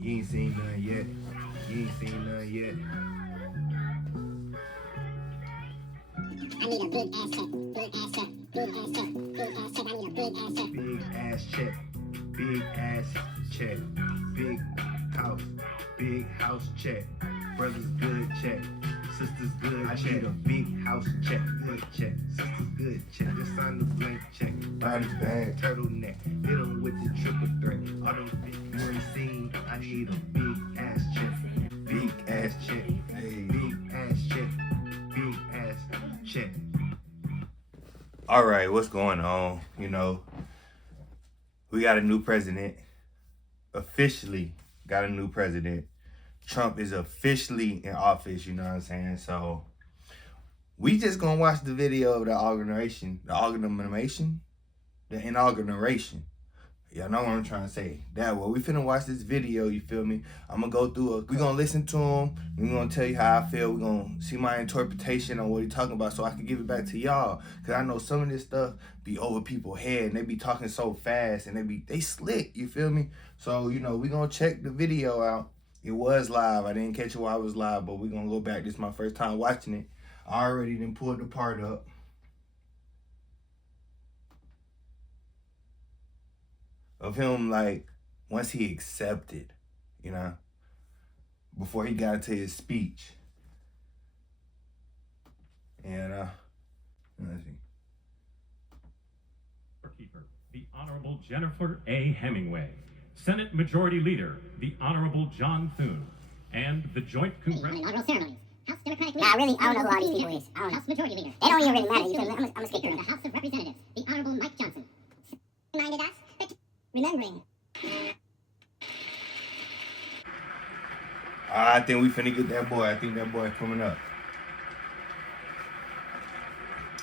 You ain't seen none yet. You ain't seen none yet. I need a big ass check. Big ass check. Big ass check. Big ass check. I need a big ass check. Big ass check. Big ass check. Big house. Big house check. Brothers good check. Sisters good check. I need a big house check. Good check. Sisters good check. Just sign the blank check. Body bag. Turtleneck. Hit them with the triple threat. All them big you ain't seen. I need a big ass check. Big ass check. Hey. Big ass check. Big ass check. All right, what's going on? You know, we got a new president. Officially got a new president. Trump is officially in office, you know what I'm saying? So we just gonna watch the video of the inauguration. Y'all know what I'm trying to say. That way, we finna watch this video, you feel me? I'm gonna go through it. We gonna listen to him. We gonna tell you how I feel. We gonna see my interpretation on what he talking about so I can give it back to y'all. Cause I know some of this stuff be over people's head and they be talking so fast and they slick, you feel me? So, you know, we gonna check the video out. It was live. I didn't catch it while I was live, but we gonna go back. This is my first time watching it. I already done pulled the part up. Of him, like, once he accepted, you know, before he got into his speech. And, let's see. The Honorable Jennifer A. Hemingway, Senate Majority Leader, the Honorable John Thune, and the Joint Congressional... Inaugural ceremonies. House Democratic Leader. I don't know who all these people is. House Majority Leader. They don't even really matter. I'm gonna skip through. The House of Representatives, the Honorable Mike Johnson. Reminded us that remembering. I think we finna get that boy. I think that boy coming up.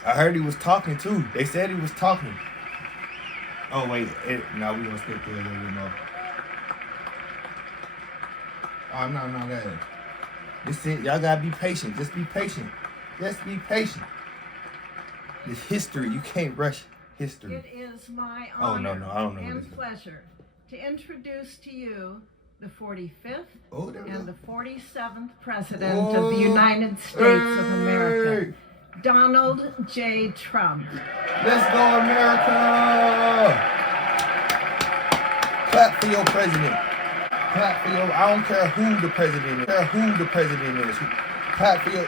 I heard he was talking too. They said he was talking. Oh wait, no, we gonna skip through a little bit more. Oh no, that. This it. Y'all gotta be patient. Just be patient. Just be patient. It's history. You can't rush history. It is my honor I don't know and pleasure to introduce to you the 45th and the 47th President of the United States of America, Donald J. Trump. Let's go, America! Clap for your president. Clap for your... I don't care who the president is. Clap for your...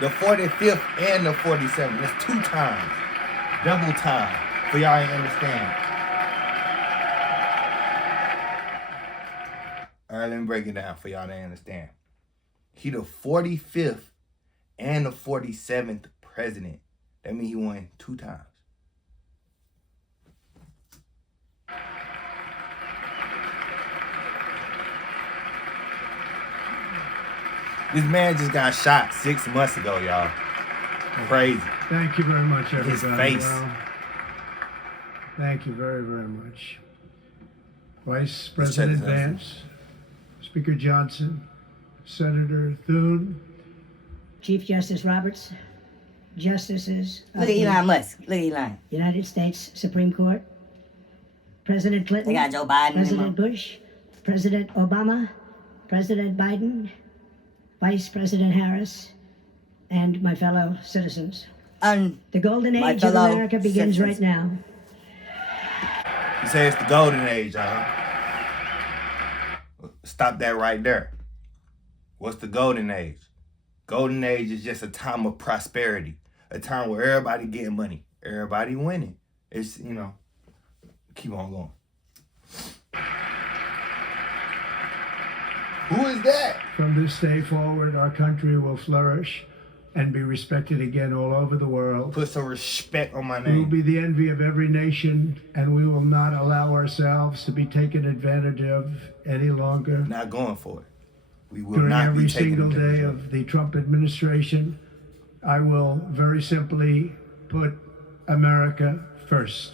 The 45th and the 47th. That's 2 times. Double time. For y'all ain't understand. All right, let me break it down for y'all to understand. He the 45th and the 47th president. That means he won 2 times. This man just got shot 6 months ago, y'all. Crazy. Thank you very much, everybody. His face. Well, thank you very, very much. Vice President Vance, Speaker Johnson, Senator Thune, Chief Justice Roberts, Justices of Look at Elon Musk. Look at Elon. United States Supreme Court, President Clinton, They got Joe Biden. President Bush, President Obama, President Biden, Vice President Harris, and my fellow citizens. The golden age of America begins right now. You say it's the golden age, huh? Stop that right there. What's the golden age? Golden age is just a time of prosperity. A time where everybody getting money. Everybody winning. It's, you know, keep on going. Who is that? From this day forward, our country will flourish and be respected again all over the world. Put some respect on my We will name. be the envy of every nation, and we will not allow ourselves to be taken advantage of any longer. Not going for it. We will During not every be taking single advantage day of the Trump administration, I will very simply put America first.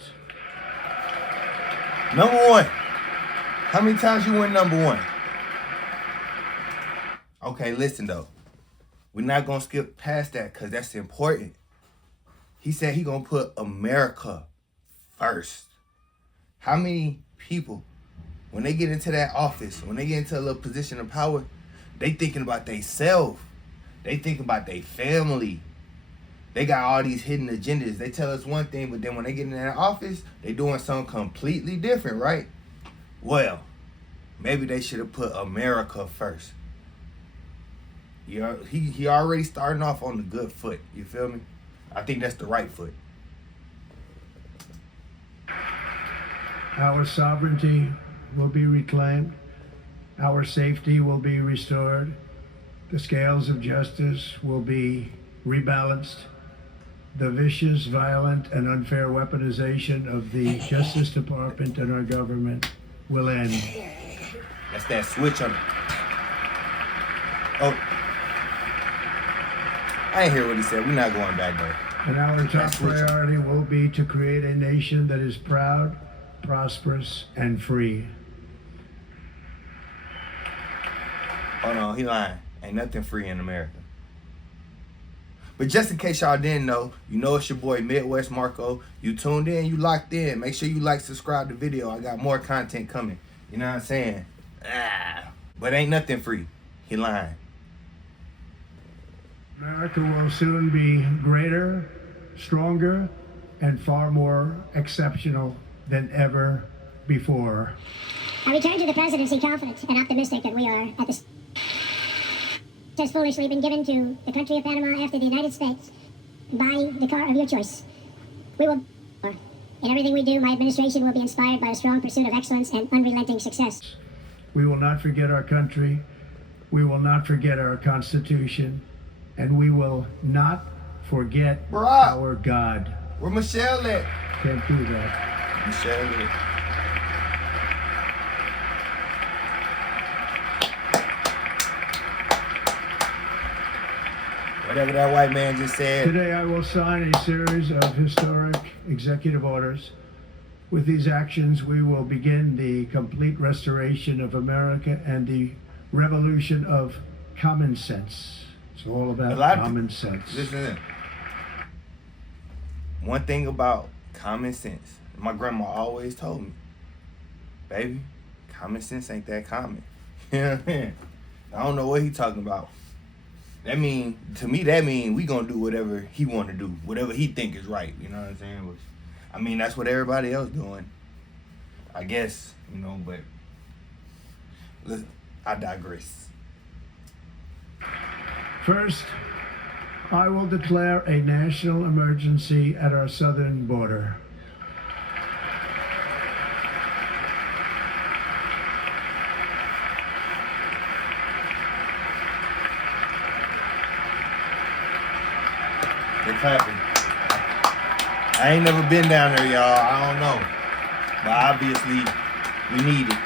Number 1. How many times you win number 1? Okay, listen though. We're not gonna skip past that because that's important. He said he gonna put America first. How many people, when they get into that office, when they get into a little position of power, they thinking about themselves. They thinking about their family. They got all these hidden agendas. They tell us one thing, but then when they get in that office, they doing something completely different, right? Well, maybe they should have put America first. He already starting off on the good foot. You feel me? I think that's the right foot. Our sovereignty will be reclaimed. Our safety will be restored. The scales of justice will be rebalanced. The vicious, violent, and unfair weaponization of the Justice Department and our government will end. That's that switch on. Oh. I ain't hear what he said. We're not going back there. And our top priority will be to create a nation that is proud, prosperous, and free. Oh no, he lying. Ain't nothing free in America. But just in case y'all didn't know, you know it's your boy Midwest Marco. You tuned in, you locked in. Make sure you like, subscribe to the video. I got more content coming. You know what I'm saying? But ain't nothing free. He lying. America will soon be greater, stronger, and far more exceptional than ever before. I return to the presidency confident and optimistic that we are at the has foolishly been given to the country of Panama after the United States. Buy the car of your choice. We will, in everything we do, my administration will be inspired by a strong pursuit of excellence and unrelenting success. We will not forget our country. We will not forget our Constitution. And we will not forget our God. Where Michelle at? Can't do that. Michelle at. Whatever that white man just said. Today I will sign a series of historic executive orders. With these actions, we will begin the complete restoration of America and the revolution of common sense. It's all about common sense. Listen, one thing about common sense, my grandma always told me, baby, common sense ain't that common. You know what I mean? I don't know what he talking about. That mean, to me, that mean we gonna do whatever he want to do, whatever he think is right. You know what I'm saying? Which, I mean, that's what everybody else doing. I guess, you know, but listen, I digress. First, I will declare a national emergency at our southern border. They clapping. I ain't never been down there, y'all. I don't know. But obviously, we need it.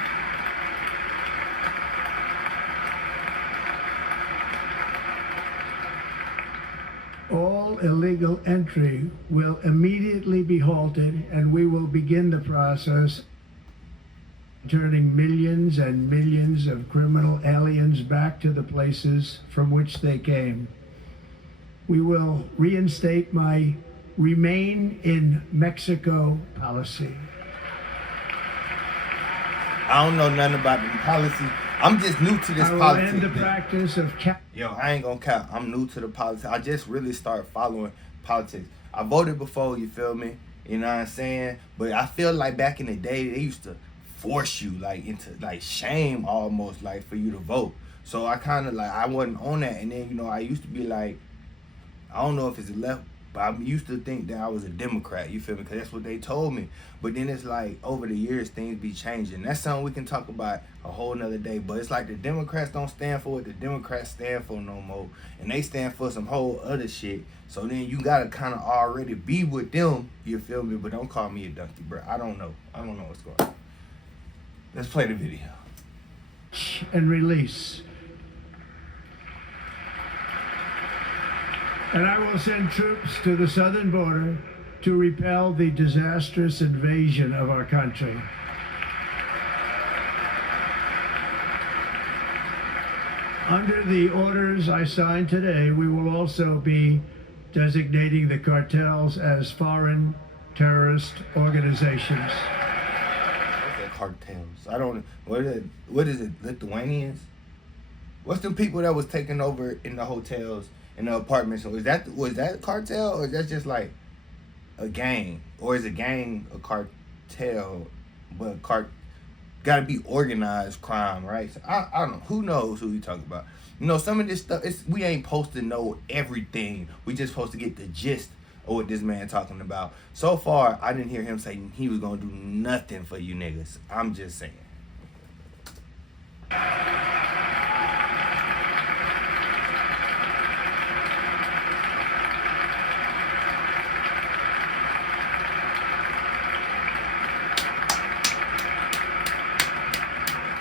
All illegal entry will immediately be halted, and we will begin the process turning millions and millions of criminal aliens back to the places from which they came. We will reinstate my Remain in Mexico policy. I don't know nothing about the policy. I'm just new to this I will politics. end the practice of Yo, I ain't gonna cap. I'm new to the politics. I just really started following politics. I voted before, you feel me? You know what I'm saying? But I feel like back in the day, they used to force you like into like shame almost like for you to vote. So I kind of like, I wasn't on that. And then, you know, I used to be like, I don't know if it's left, but I used to think that I was a Democrat, you feel me? Because that's what they told me. But then it's like, over the years, things be changing. That's something we can talk about a whole nother day. But it's like the Democrats don't stand for what the Democrats stand for no more. And they stand for some whole other shit. So then you got to kind of already be with them, you feel me? But don't call me a donkey, bro. I don't know. I don't know what's going on. Let's play the video. And release. And I will send troops to the southern border to repel the disastrous invasion of our country. Under the orders I signed today, we will also be designating the cartels as foreign terrorist organizations. What's that cartels? I don't. What is it? Lithuanians? What's the people that was taking over in the hotels and the apartments? So was that cartel, or is that just like a gang, or is a gang a cartel? But gotta be organized crime, right? So I don't know. Who knows who you talking about? You know, some of this stuff, we ain't supposed to know everything. We just supposed to get the gist of what this man talking about. So far, I didn't hear him say he was gonna do nothing for you niggas. I'm just saying.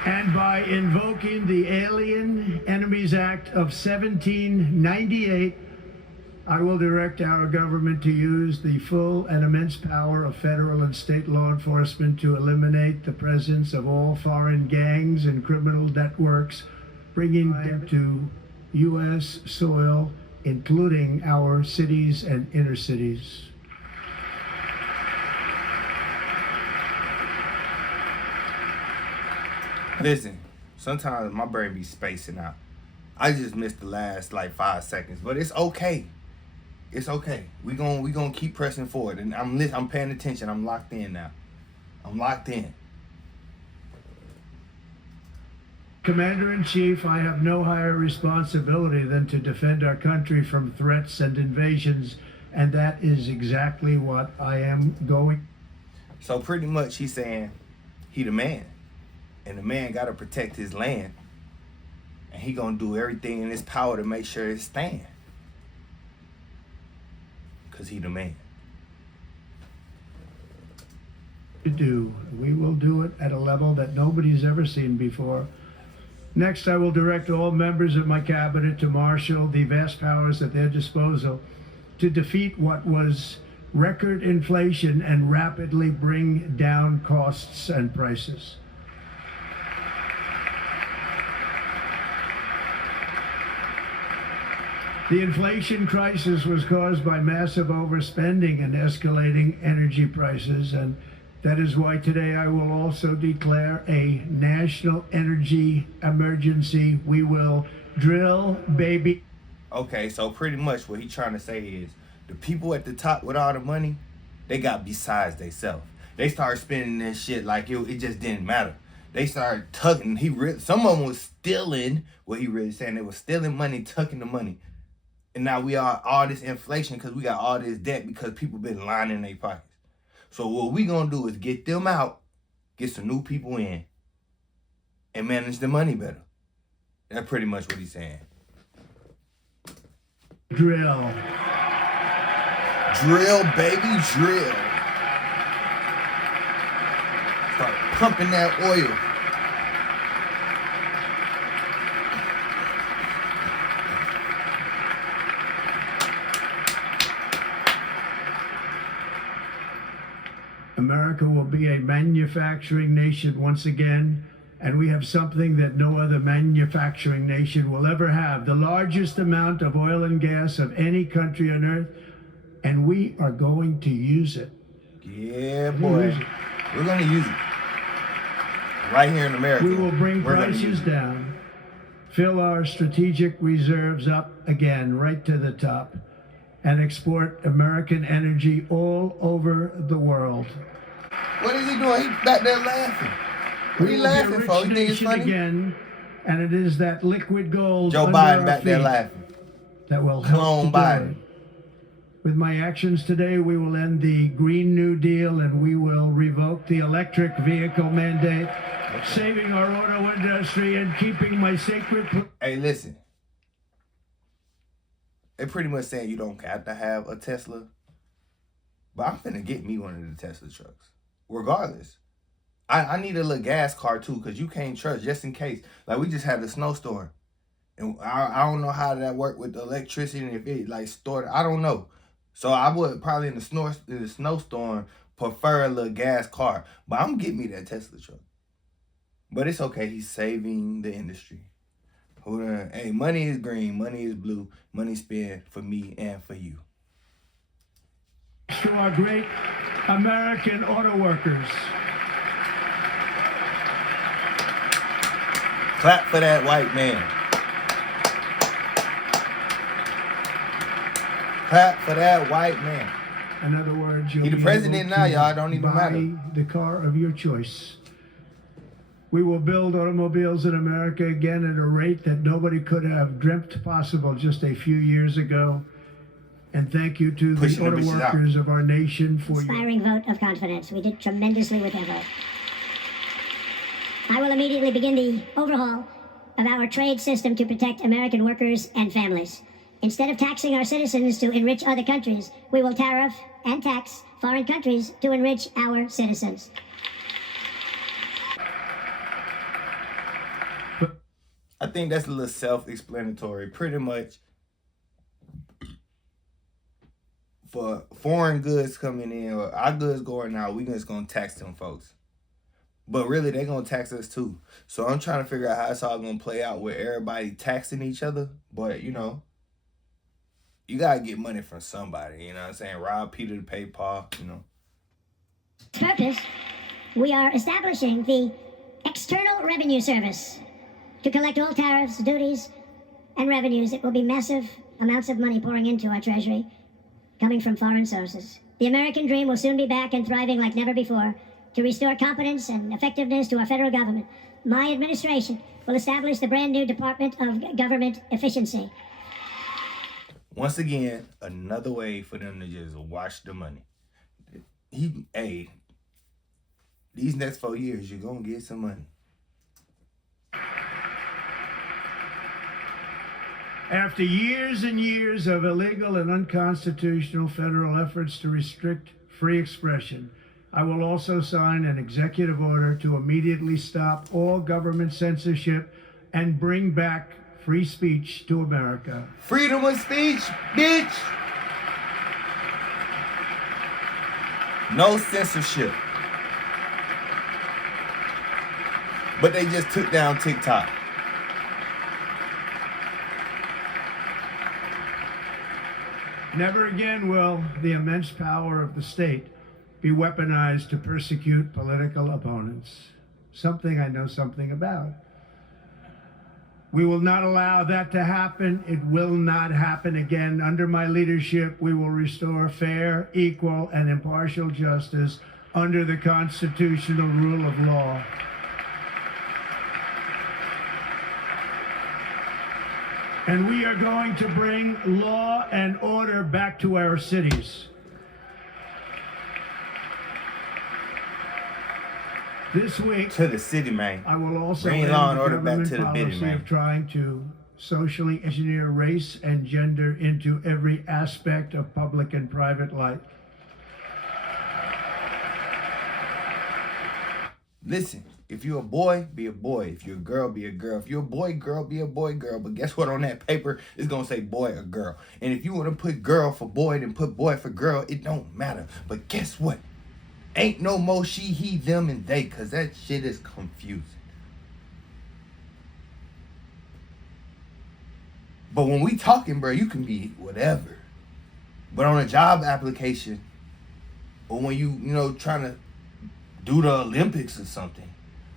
And by invoking the Alien Enemies Act of 1798, I will direct our government to use the full and immense power of federal and state law enforcement to eliminate the presence of all foreign gangs and criminal networks, bringing them to U.S. soil, including our cities and inner cities. Listen, sometimes my brain be spacing out. I just missed the last like 5 seconds, but it's okay. It's okay. We gonna keep pressing forward, and I'm paying attention. I'm locked in now. I'm locked in. Commander-in-Chief, I have no higher responsibility than to defend our country from threats and invasions, and that is exactly what I am going. So pretty much he's saying he the man, and the man got to protect his land, and he gonna do everything in his power to make sure it stand, cause he the man. We will do it at a level that nobody's ever seen before. Next, I will direct all members of my cabinet to marshal the vast powers at their disposal to defeat what was record inflation and rapidly bring down costs and prices. The inflation crisis was caused by massive overspending and escalating energy prices, and that is why today I will also declare a national energy emergency. We will drill, baby. Okay, so pretty much what he's trying to say is the people at the top with all the money, they got besides themselves. They started spending this shit like it just didn't matter. They started tucking. Some of them was stealing. What he really saying, they was stealing money, tucking the money. And now we are all this inflation because we got all this debt because people been lining their pockets. So what we gonna do is get them out, get some new people in, and manage the money better. That's pretty much what he's saying. Drill. Drill, baby, drill. Start pumping that oil. America will be a manufacturing nation once again, and we have something that no other manufacturing nation will ever have, the largest amount of oil and gas of any country on earth, and we are going to use it. Yeah, boy. We're going to use it. Right here in America. We will bring prices down, fill our strategic reserves up again, right to the top, and export American energy all over the world. What is he doing? He's back there laughing. What are you laughing for? You think it's funny? Again, and it is that liquid gold Joe Biden back there laughing. That will help to Biden. With my actions today, we will end the Green New Deal and we will revoke the electric vehicle mandate, saving our auto industry and keeping my sacred... Hey, listen. They pretty much saying you don't have to have a Tesla. But I'm finna get me one of the Tesla trucks. Regardless. I need a little gas car too, because you can't trust, just in case. Like, we just had a snowstorm. And I don't know how that work with the electricity and if it like stored. I don't know. So I would probably in the snowstorm prefer a little gas car. But I'm getting me that Tesla truck. But it's okay. He's saving the industry. Hold on. Hey, money is green. Money is blue. Money spent for me and for you. To our great American auto workers. Clap for that white man. Clap for that white man. In other words, you'll He the be president able now, to y'all. Don't even buy matter. the car of your choice. We will build automobiles in America again at a rate that nobody could have dreamt possible just a few years ago. And thank you to Pushing the the auto bitches out. workers of our nation for your Inspiring vote of confidence. We did tremendously with that vote. I will immediately begin the overhaul of our trade system to protect American workers and families. Instead of taxing our citizens to enrich other countries, we will tariff and tax foreign countries to enrich our citizens. I think that's a little self-explanatory. Pretty much, for foreign goods coming in or our goods going out, we just gonna tax them folks. But really, they gonna tax us too. So I'm trying to figure out how it's all gonna play out with everybody taxing each other. But you know, you gotta get money from somebody. You know what I'm saying? Rob Peter to pay Paul. You know. Purpose, we are establishing the External Revenue Service to collect all tariffs, duties, and revenues. It will be massive amounts of money pouring into our treasury, coming from foreign sources. The American dream will soon be back and thriving like never before. To restore competence and effectiveness to our federal government, my administration will establish the brand new Department of Government Efficiency. Once again, another way for them to just wash the money. Hey, these next 4 years, you're gonna get some money. After years and years of illegal and unconstitutional federal efforts to restrict free expression, I will also sign an executive order to immediately stop all government censorship and bring back free speech to America. Freedom of speech, bitch! No censorship. But they just took down TikTok. Never again will the immense power of the state be weaponized to persecute political opponents. Something I know something about. We will not allow that to happen. It will not happen again. Under my leadership, we will restore fair, equal, and impartial justice under the constitutional rule of law. And we are going to bring law and order back to our cities. This week, To the city, man. I will also Bring end law and the order back government to the policy bitty, man. of trying to socially engineer race and gender into every aspect of public and private life. Listen, if you're a boy, be a boy. If you're a girl, be a girl. If you're a boy, girl, be a boy, girl. But guess what? On that paper, it's going to say boy or girl. And if you want to put girl for boy, then put boy for girl. It don't matter. But guess what? Ain't no more she, he, them, and they, because that shit is confusing. But when we talking, bro, you can be whatever. But on a job application, or when you know, trying to do the Olympics or something,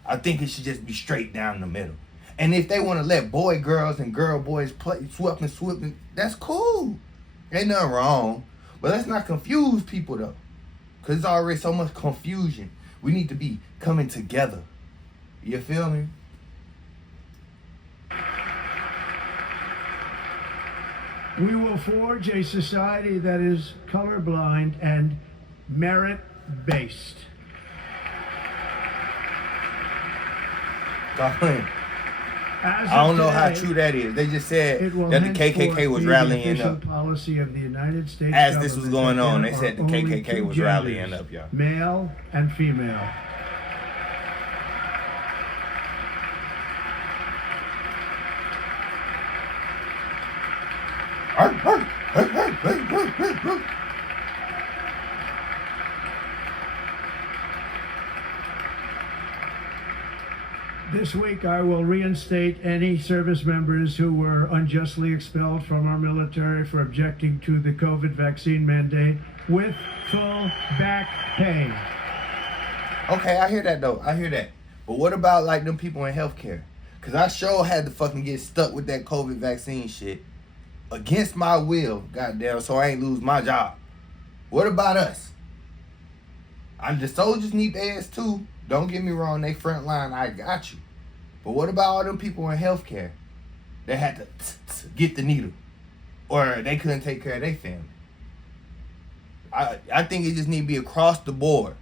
I think it should just be straight down the middle. And if they want to let boy girls and girl boys play, swap and that's cool. Ain't nothing wrong. But let's not confuse people, though. Because there's already so much confusion. We need to be coming together. You feel me? We will forge a society that is colorblind and merit-based. Darling, As I don't of know how today, true that is. They just said it will that the KKK henceforth was be the rallying official up. policy of the United States As this was government going that on, there they said the are only KKK two was rallying genders, up, y'all. male and female. This week, I will reinstate any service members who were unjustly expelled from our military for objecting to the COVID vaccine mandate with full back pay. Okay, I hear that though. I hear that. But what about like them people in healthcare? Cause I sure had to fucking get stuck with that COVID vaccine shit against my will, goddamn, so I ain't lose my job. What about us? The soldiers need their ass too. Don't get me wrong, they front line, I got you. But what about all them people in healthcare that had to get the needle, or they couldn't take care of their family? I think it just need to be across the board.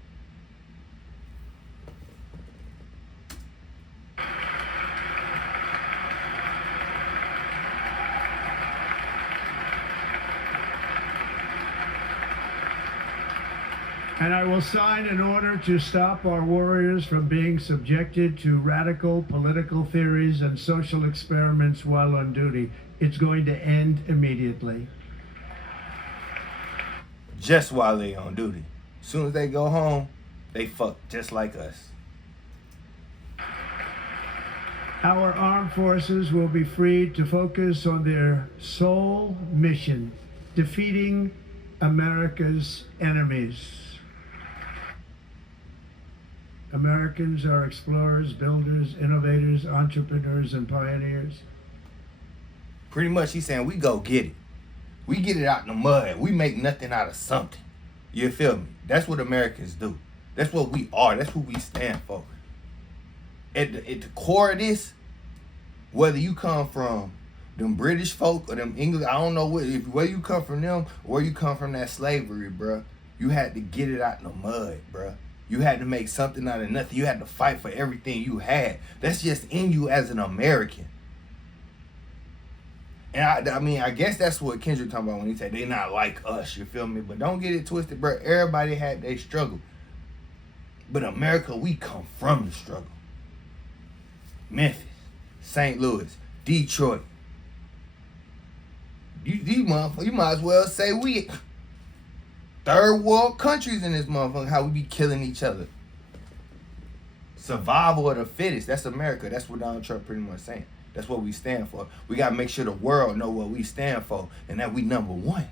And I will sign an order to stop our warriors from being subjected to radical political theories and social experiments while on duty. It's going to end immediately. Just while they on duty. As soon as they go home, they fuck just like us. Our armed forces will be freed to focus on their sole mission, defeating America's enemies. Americans are explorers, builders, innovators, entrepreneurs, and pioneers. Pretty much he's saying we go get it. We get it out in the mud. We make nothing out of something. You feel me? That's what Americans do. That's what we are. That's what we stand for. At the core of this, whether you come from them British folk or them English, I don't know where you come from them or where you come from that slavery, bruh. You had to get it out in the mud, bruh. You had to make something out of nothing. You had to fight for everything you had. That's just in you as an American. And I mean, I guess that's what Kendrick talking about when he said they not like us, you feel me? But don't get it twisted, bro. Everybody had their struggle. But America, we come from the struggle. Memphis, St. Louis, Detroit. You might as well say we third world countries in this motherfucker, how we be killing each other. Survival of the fittest. That's America. That's what Donald Trump pretty much saying. That's what we stand for. We got to make sure the world know what we stand for and that we number one.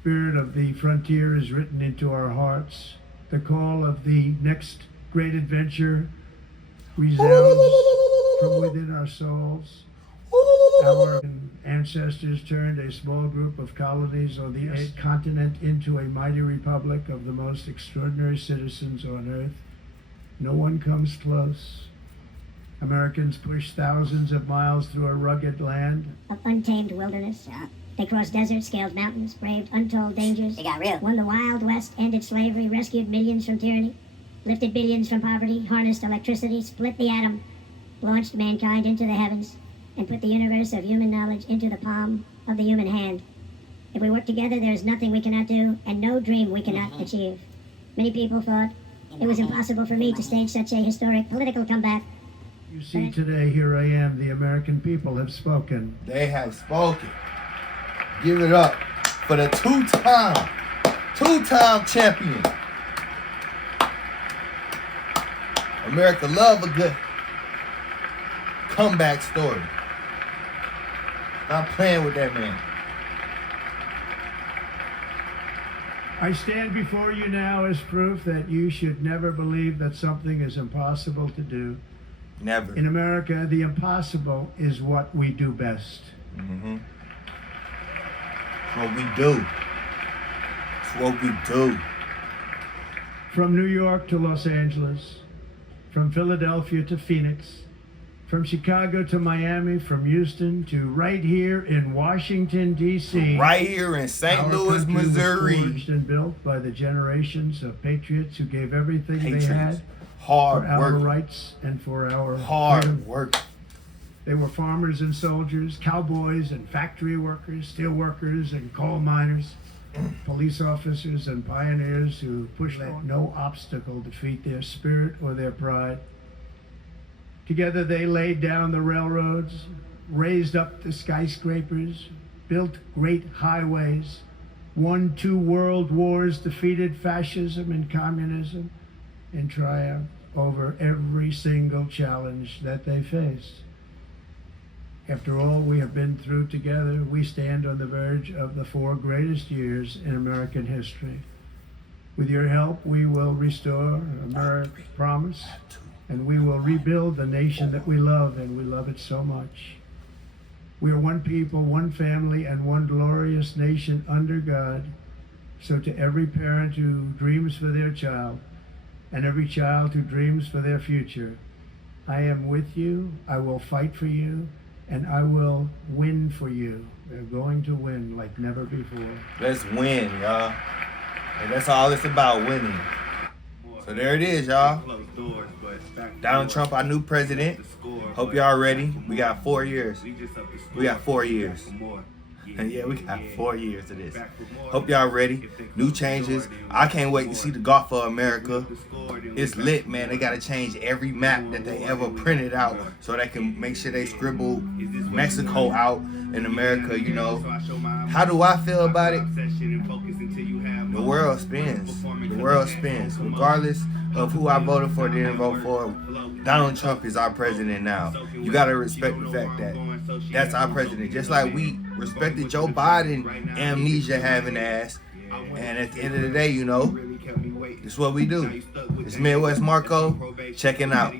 Spirit of the frontier is written into our hearts. The call of the next great adventure resounds from within our souls. Our ancestors turned a small group of colonies on the eighth continent into a mighty republic of the most extraordinary citizens on earth. No one comes close. Americans pushed thousands of miles through a rugged land of untamed wilderness. They crossed deserts, scaled mountains, braved untold dangers. They got real. Won the Wild West, ended slavery, rescued millions from tyranny, lifted billions from poverty, harnessed electricity, split the atom, launched mankind into the heavens, and put the universe of human knowledge into the palm of the human hand. If we work together, there is nothing we cannot do, and no dream we cannot achieve. Many people thought it was impossible for me to stage such a historic political comeback. You see today, here I am, the American people have spoken. They have spoken. Give it up for the two-time champion. America love a good comeback story. Stop playing with that man. I stand before you now as proof that you should never believe that something is impossible to do. Never. In America, the impossible is what we do best. Mm-hmm. It's what we do. It's what we do. From New York to Los Angeles, from Philadelphia to Phoenix, from Chicago to Miami, from Houston to right here in Washington, D.C. Right here in St. Louis, country Missouri. Was forged and built by the generations of patriots who gave everything they had Hard for our work. rights and for our Hard freedom. work. They were farmers and soldiers, cowboys and factory workers, steel workers and coal miners, police officers and pioneers who pushed let no obstacle defeat their spirit or their pride. Together they laid down the railroads, raised up the skyscrapers, built great highways, won 2 world wars, defeated fascism and communism, and triumphed over every single challenge that they faced. After all we have been through together, we stand on the verge of the 4 greatest years in American history. With your help, we will restore America's promise, and we will rebuild the nation that we love, and we love it so much. We are one people, one family, and one glorious nation under God. So to every parent who dreams for their child, and every child who dreams for their future, I am with you, I will fight for you, and I will win for you. We're going to win like never before. Let's win, y'all. And that's all it's about, winning. So there it is, y'all. Donald Trump, our new president. Hope y'all ready. We got 4 years. We got 4 years. Yeah, we got 4 years of this. Hope y'all ready. New changes. I can't wait to see the Golf of America. It's lit, man. They gotta change every map that they ever printed out so they can make sure they scribble Mexico out in America, you know. How do I feel about it? The world spins. The world spins. Regardless of who I voted for, didn't vote for, Donald Trump is our president now. You gotta respect the fact that that's our president. Just like we respected Joe Biden amnesia having ass. And at the end of the day, you know, it's what we do. It's Midwest Marco checking out.